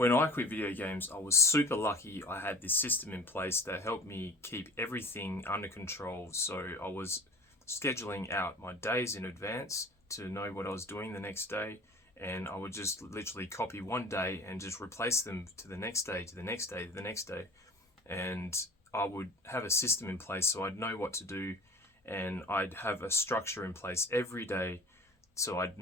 When I quit video games, I was super lucky. I had this system in place that helped me keep everything under control. So I was scheduling out my days in advance to know what I was doing the next day. And I would just literally copy one day and just replace them to the next day, to the next day, to the next day. And I would have a system in place so I'd know what to do, and I'd have a structure in place every day so I'd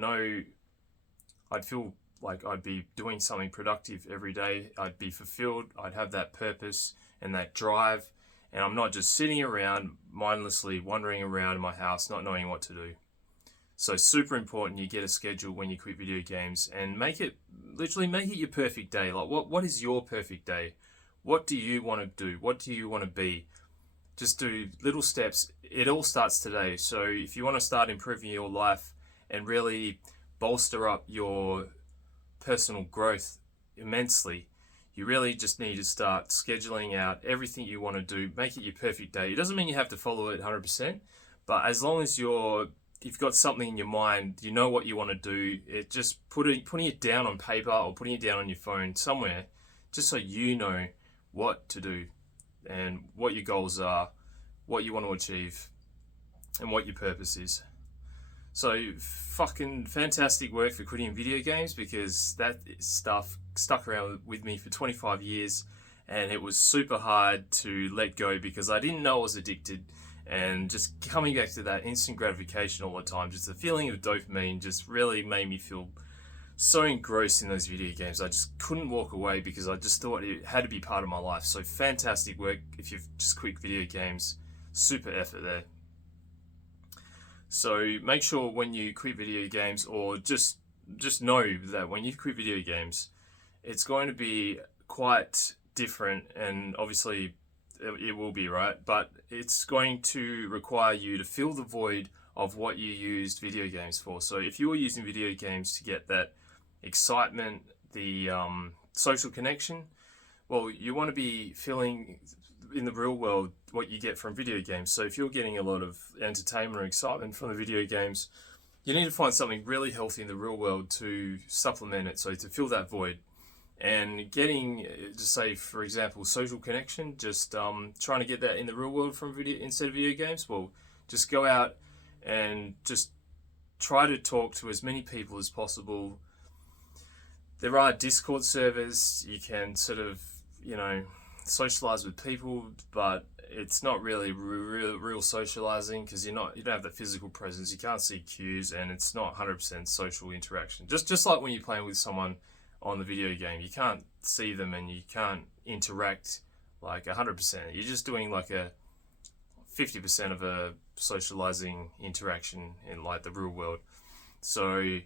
feel like I'd be doing something productive every day. I'd be fulfilled. I'd have that purpose and that drive. And I'm not just sitting around mindlessly wandering around in my house, not knowing what to do. So super important you get a schedule when you quit video games, and make it your perfect day. Like what is your perfect day? What do you want to do? What do you want to be? Just do little steps. It all starts today. So if you want to start improving your life and really bolster up your personal growth immensely, you really just need to start scheduling out everything you want to do. Make it your perfect day. It doesn't mean you have to follow it 100%, but as long as you've got something in your mind, you know what you want to do, it just putting it down on paper or putting it down on your phone somewhere, just so you know what to do and what your goals are, what you want to achieve, and what your purpose is. So fucking fantastic work for quitting video games, because that stuff stuck around with me for 25 years, and it was super hard to let go because I didn't know I was addicted. And just coming back to that instant gratification all the time, just the feeling of dopamine just really made me feel so engrossed in those video games. I just couldn't walk away because I just thought it had to be part of my life. So fantastic work if you've just quit video games. Super effort there. So make sure when you quit video games, or just know that when you quit video games, it's going to be quite different, and obviously it will be, right? But it's going to require you to fill the void of what you used video games for. So if you were using video games to get that excitement, the social connection, well, you want to be feeling in the real world what you get from video games. So if you're getting a lot of entertainment or excitement from the video games, you need to find something really healthy in the real world to supplement it, so to fill that void. And getting, just say for example, social connection, just trying to get that in the real world from video instead of video games, well, just go out and just try to talk to as many people as possible. There are Discord servers, you can sort of, socialize with people, but it's not really real socializing, because you don't have the physical presence, you can't see cues, and it's not 100% social interaction. Just like when you're playing with someone on the video game, you can't see them and you can't interact like 100%. You're just doing like a 50% of a socializing interaction in like the real world. So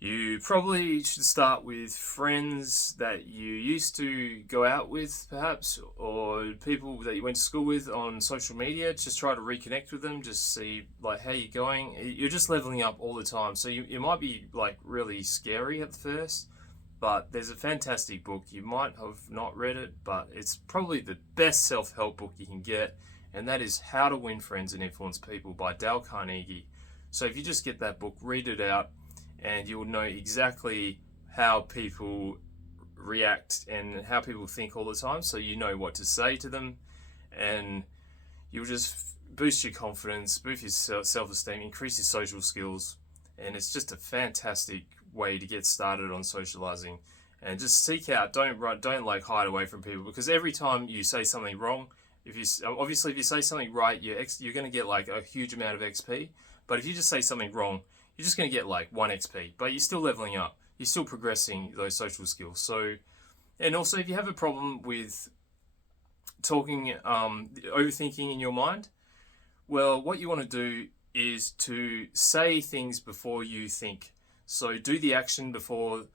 you probably should start with friends that you used to go out with, perhaps, or people that you went to school with on social media. Just try to reconnect with them, just see like how you're going. You're just leveling up all the time. So you might be like really scary at first, but there's a fantastic book. You might have not read it, but it's probably the best self-help book you can get, and that is How to Win Friends and Influence People by Dale Carnegie. So if you just get that book, read it out, and you'll know exactly how people react and how people think all the time, so you know what to say to them, and you'll just boost your confidence, boost your self-esteem, increase your social skills, and it's just a fantastic way to get started on socializing. And just seek out, don't like hide away from people, because every time you say something wrong, if you say something right, you're going to get like a huge amount of XP. But if you just say something wrong, you're just going to get like 1 XP, but you're still leveling up. You're still progressing those social skills. So, and also if you have a problem with talking, overthinking in your mind, well, what you want to do is to say things before you think. So do the action before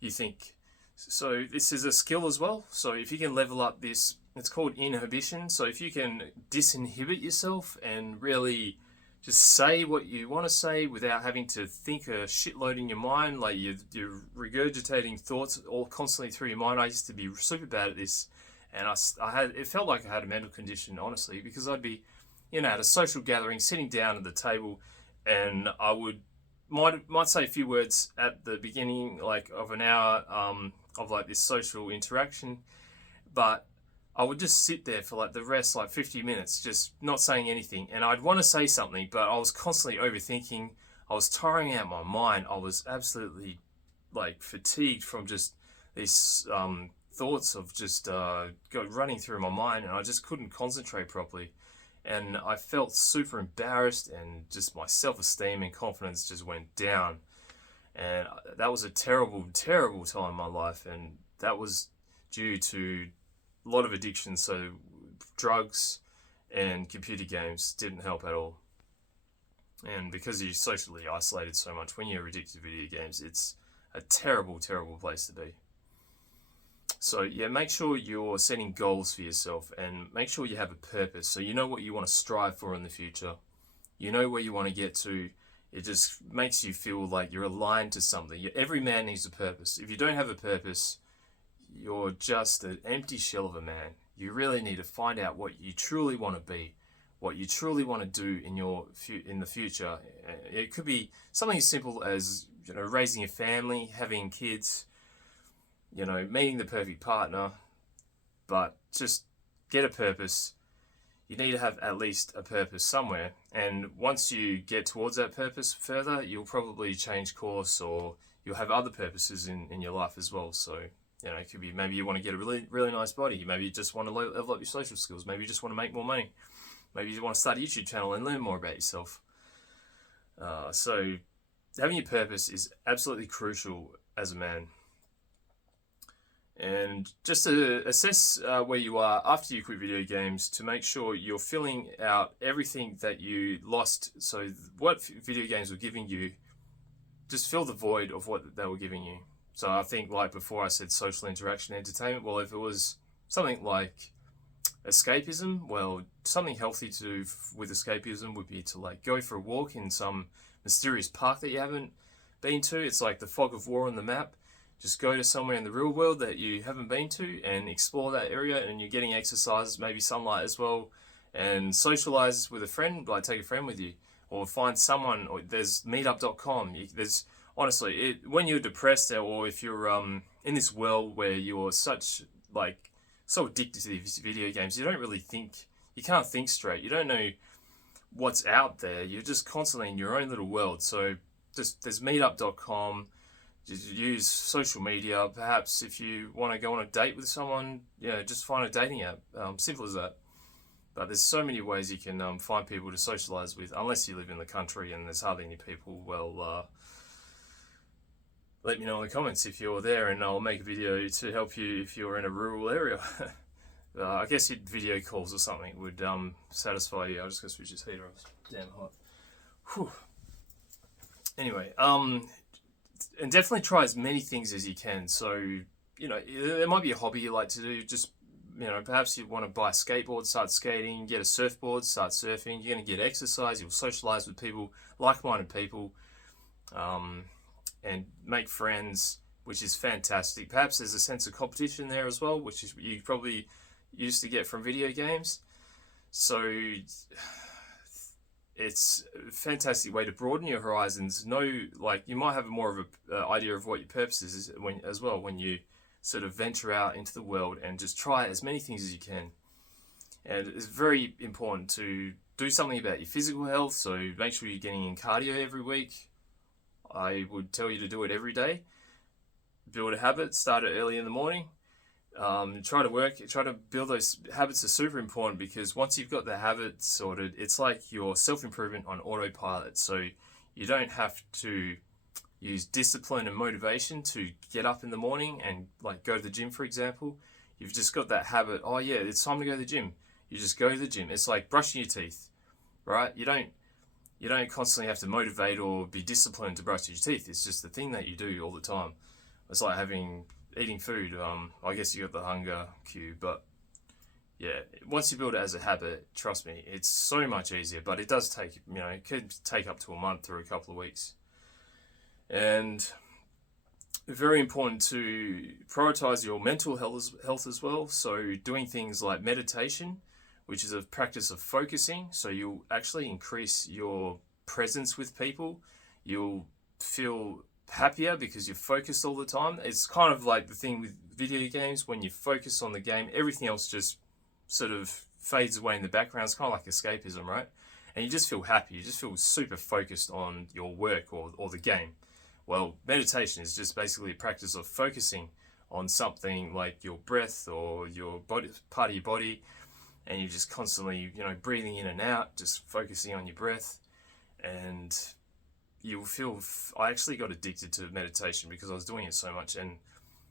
you think. So this is a skill as well. So if you can level up this, it's called inhibition. So if you can disinhibit yourself and really just say what you want to say without having to think a shitload in your mind, like you're regurgitating thoughts all constantly through your mind. I used to be super bad at this, and it felt like I had a mental condition, honestly, because I'd be, at a social gathering, sitting down at the table, and I might say a few words at the beginning, like of an hour, of like this social interaction, but I would just sit there for like the rest, like 50 minutes, just not saying anything. And I'd want to say something, but I was constantly overthinking. I was tiring out my mind. I was absolutely like fatigued from just these thoughts of just running through my mind, and I just couldn't concentrate properly. And I felt super embarrassed, and just my self-esteem and confidence just went down. And that was a terrible, terrible time in my life, and that was due to a lot of addiction. So drugs and computer games didn't help at all. And because you're socially isolated so much, when you're addicted to video games, it's a terrible, terrible place to be. So yeah, make sure you're setting goals for yourself, and make sure you have a purpose, so you know what you want to strive for in the future. You know where you want to get to. It just makes you feel like you're aligned to something. Every man needs a purpose. If you don't have a purpose, you're just an empty shell of a man. You really need to find out what you truly want to be, what you truly want to do in the future. It could be something as simple as, raising a family, having kids, meeting the perfect partner, but just get a purpose. You need to have at least a purpose somewhere. And once you get towards that purpose further, you'll probably change course, or you'll have other purposes in your life as well. So, it could be maybe you want to get a really, really nice body. Maybe you just want to level up your social skills. Maybe you just want to make more money. Maybe you want to start a YouTube channel and learn more about yourself. So having a purpose is absolutely crucial as a man. And just to assess where you are after you quit video games, to make sure you're filling out everything that you lost. So what video games were giving you, just fill the void of what they were giving you. So I think, like before I said, social interaction, entertainment. Well, if it was something like escapism, well, something healthy to do with escapism would be to like go for a walk in some mysterious park that you haven't been to. It's like the fog of war on the map. Just go to somewhere in the real world that you haven't been to and explore that area, and you're getting exercise, maybe sunlight as well, and socialize with a friend, like take a friend with you, or find someone. Or there's meetup.com. There's honestly, when you're depressed, or if you're in this world where you're so addicted to these video games, you don't really think, you can't think straight. You don't know what's out there. You're just constantly in your own little world. So just there's meetup.com. Just use social media. Perhaps if you want to go on a date with someone, just find a dating app. Simple as that. But there's so many ways you can find people to socialize with, unless you live in the country and there's hardly any people. Well, let me know in the comments if you're there, and I'll make a video to help you if you're in a rural area. I guess your video calls or something would satisfy you. I'm just going to switch this heater off. It's damn hot. Whew. Anyway, and definitely try as many things as you can. So, there might be a hobby you like to do. Just, perhaps you want to buy a skateboard, start skating, get a surfboard, start surfing. You're going to get exercise. You'll socialize with people, like-minded people, and make friends, which is fantastic. Perhaps there's a sense of competition there as well, which is you probably used to get from video games. So it's a fantastic way to broaden your horizons. You might have more of a idea of what your purpose is when you sort of venture out into the world and just try as many things as you can. And it's very important to do something about your physical health. So make sure you're getting in cardio every week. I would tell you to do it every day. Build a habit. Start it early in the morning. Try to build those habits. Are super important, because once you've got the habit sorted, it's like your self-improvement on autopilot. So you don't have to use discipline and motivation to get up in the morning and go to the gym, for example. You've just got that habit. Oh yeah, it's time to go to the gym. You just go to the gym. It's like brushing your teeth, right? You don't constantly have to motivate or be disciplined to brush your teeth. It's just the thing that you do all the time. It's like eating food. I guess you got the hunger cue, but yeah, once you build it as a habit, trust me, it's so much easier. But it does take, it could take up to a month or a couple of weeks. And very important to prioritize your mental health as well. So doing things like meditation, which is a practice of focusing. So you'll actually increase your presence with people. You'll feel happier because you're focused all the time. It's kind of like the thing with video games. When you focus on the game, everything else just sort of fades away in the background. It's kind of like escapism, right? And you just feel happy. You just feel super focused on your work or the game. Well, meditation is just basically a practice of focusing on something like your breath or your body, part of your body, and you're just constantly, breathing in and out, just focusing on your breath, and you'll feel. I actually got addicted to meditation because I was doing it so much, and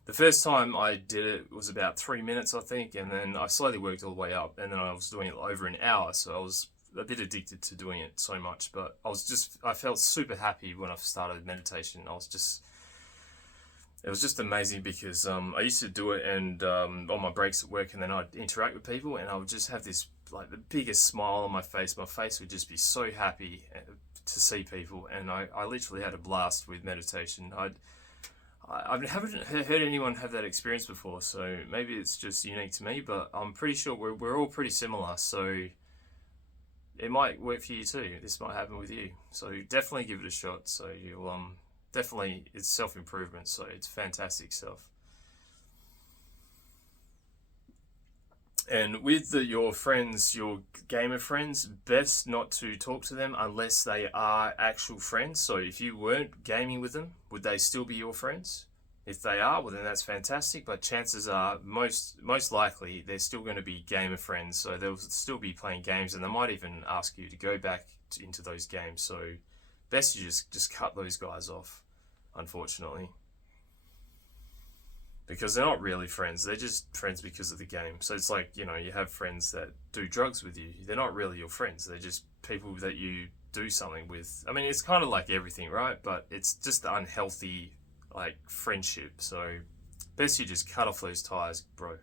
the first time I did it was about 3 minutes, I think, and then I slowly worked all the way up, and then I was doing it over an hour, so I was a bit addicted to doing it so much, but I felt super happy when I started meditation. It was just amazing because I used to do it and on my breaks at work, and then I'd interact with people, and I would just have this, like, the biggest smile on my face. My face would just be so happy to see people, and I literally had a blast with meditation. I haven't heard anyone have that experience before, so maybe it's just unique to me, but I'm pretty sure we're all pretty similar, so it might work for you too. This might happen with you, so definitely give it a shot. So you'll definitely, it's self-improvement, so it's fantastic stuff. And with your friends, your gamer friends, best not to talk to them unless they are actual friends. So if you weren't gaming with them, would they still be your friends? If they are, well then that's fantastic, but chances are most likely they're still going to be gamer friends, so they'll still be playing games, and they might even ask you to go back into those games. So best you just cut those guys off, unfortunately, because they're not really friends. They're just friends because of the game. So it's like, you have friends that do drugs with you. They're not really your friends. They're just people that you do something with. I mean, it's kind of like everything, right? But it's just the unhealthy, like, friendship. So best you just cut off those ties, bro.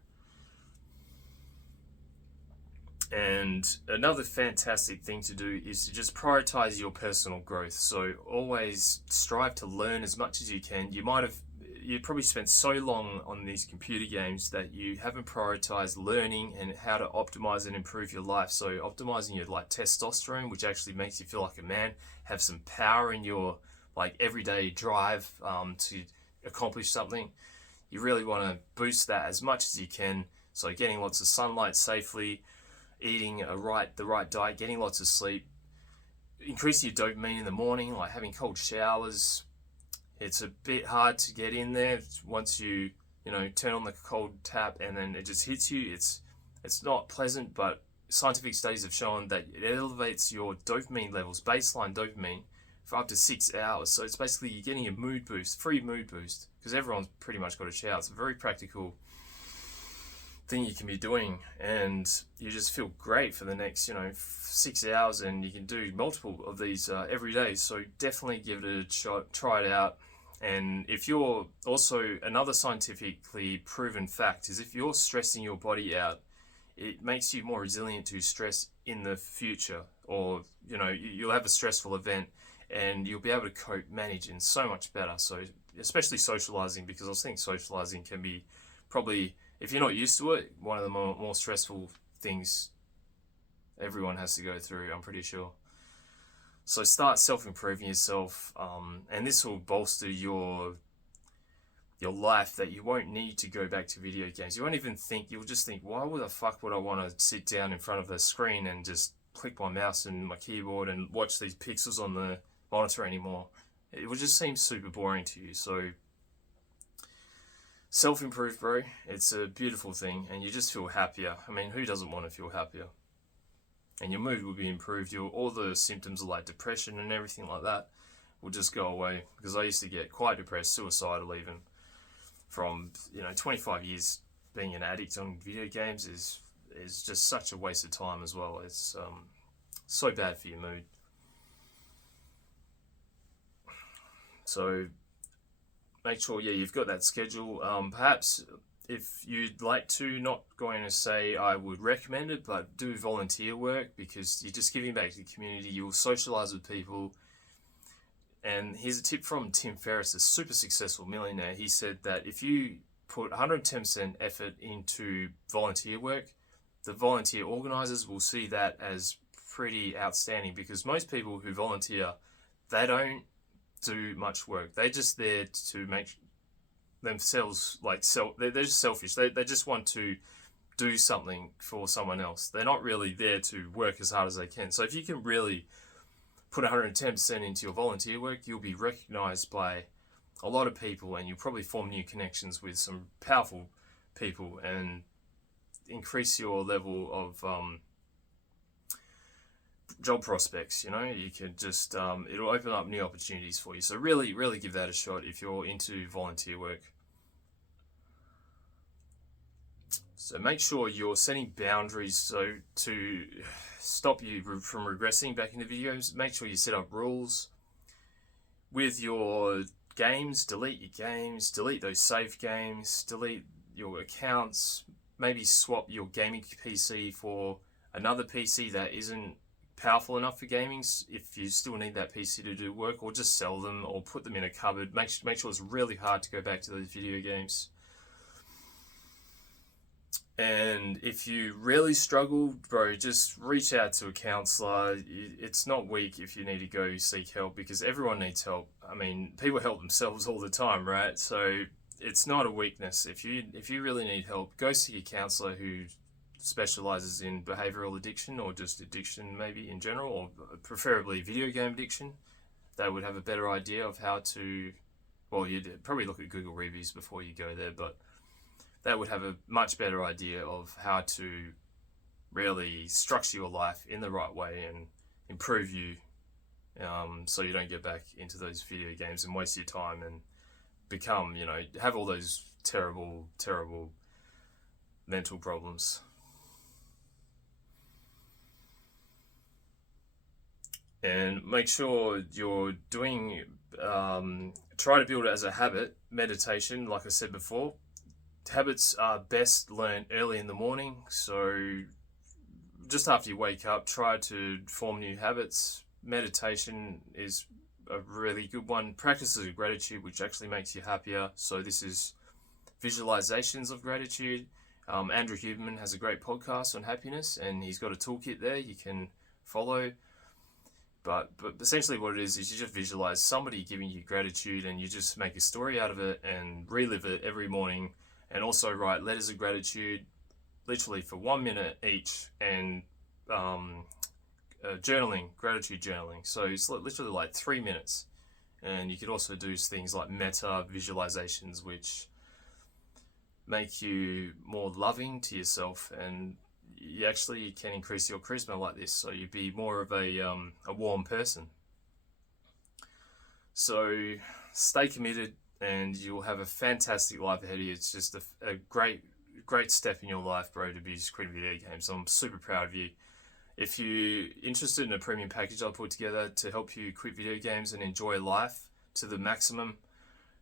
And another fantastic thing to do is to just prioritize your personal growth. So always strive to learn as much as you can. You probably spent so long on these computer games that you haven't prioritized learning and how to optimize and improve your life. So optimizing your, like, testosterone, which actually makes you feel like a man, have some power in your, like, everyday drive to accomplish something. You really want to boost that as much as you can. So getting lots of sunlight safely, eating the right diet, getting lots of sleep, increasing your dopamine in the morning, like having cold showers. It's a bit hard to get in there once you turn on the cold tap and then it just hits you. It's not pleasant, but scientific studies have shown that it elevates your dopamine levels, baseline dopamine, for up to 6 hours. So it's basically you're getting a mood boost, free mood boost, because everyone's pretty much got a shower. It's a very practical thing you can be doing, and you just feel great for the next 6 hours, and you can do multiple of these every day. So definitely give it a shot, try it out. And if you're also, another scientifically proven fact is, if you're stressing your body out, it makes you more resilient to stress in the future, or you'll have a stressful event and you'll be able to cope, manage, and so much better. So especially socializing, because I was thinking socializing can be probably, if you're not used to it, one of the more stressful things everyone has to go through, I'm pretty sure. So start self-improving yourself, and this will bolster your life, that you won't need to go back to video games. You won't even think, you'll just think, why the fuck would I want to sit down in front of a screen and just click my mouse and my keyboard and watch these pixels on the monitor anymore? It will just seem super boring to you. So self-improve, bro. It's a beautiful thing, and you just feel happier. I mean, who doesn't want to feel happier? And your mood will be improved. All the symptoms of, like, depression and everything like that will just go away. Because I used to get quite depressed, suicidal even, from 25 years being an addict on video games is just such a waste of time as well. It's so bad for your mood. So make sure, you've got that schedule. Perhaps if you'd like to, not going to say I would recommend it, but do volunteer work, because you're just giving back to the community. You'll socialize with people. And here's a tip from Tim Ferriss, a super successful millionaire. He said that if you put 110% effort into volunteer work, the volunteer organizers will see that as pretty outstanding, because most people who volunteer, they don't do much work. They're just there to make themselves they're just selfish. They just want to do something for someone else. They're not really there to work as hard as they can. So if you can really put 110% into your volunteer work, you'll be recognized by a lot of people, and you'll probably form new connections with some powerful people and increase your level of job prospects. You can just it'll open up new opportunities for you. So really give that a shot if you're into volunteer work. So make sure you're setting boundaries. So to stop you from regressing back into videos, make sure you set up rules with your games. Delete your games, delete those saved games, delete your accounts. Maybe swap your gaming PC for another PC that isn't powerful enough for gaming if you still need that PC to do work, or just sell them or put them in a cupboard. Make sure it's really hard to go back to those video games. And if you really struggle, bro, just reach out to a counselor. It's not weak if you need to go seek help, because everyone needs help. I mean, people help themselves all the time, right? So it's not a weakness. If you really need help, go see a counselor who specializes in behavioral addiction, or just addiction maybe in general, or preferably video game addiction. They would have a better idea of how to, well, you'd probably look at Google reviews before you go there, but they would have a much better idea of how to really structure your life in the right way and improve you, so you don't get back into those video games and waste your time and become, have all those terrible mental problems. And make sure you're doing, try to build it as a habit, meditation, like I said before. Habits are best learned early in the morning, so just after you wake up, try to form new habits. Meditation is a really good one. Practices of gratitude, which actually makes you happier. So this is visualizations of gratitude. Andrew Huberman has a great podcast on happiness, and he's got a toolkit there you can follow. But essentially what it is you just visualize somebody giving you gratitude, and you just make a story out of it and relive it every morning. And also write letters of gratitude, literally for 1 minute each, and journaling, gratitude journaling. So it's literally like 3 minutes. And you could also do things like meta visualizations, which make you more loving to yourself, and you actually can increase your charisma like this. So you'd be more of a warm person. So stay committed, and you'll have a fantastic life ahead of you. It's just a great step in your life, bro, to be just quitting video games. So I'm super proud of you. If you're interested in a premium package I put together to help you quit video games and enjoy life to the maximum,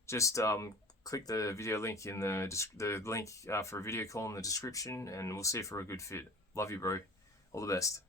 just click the video link in the link for a video call in the description, and we'll see if we're a good fit. Love you, bro. All the best.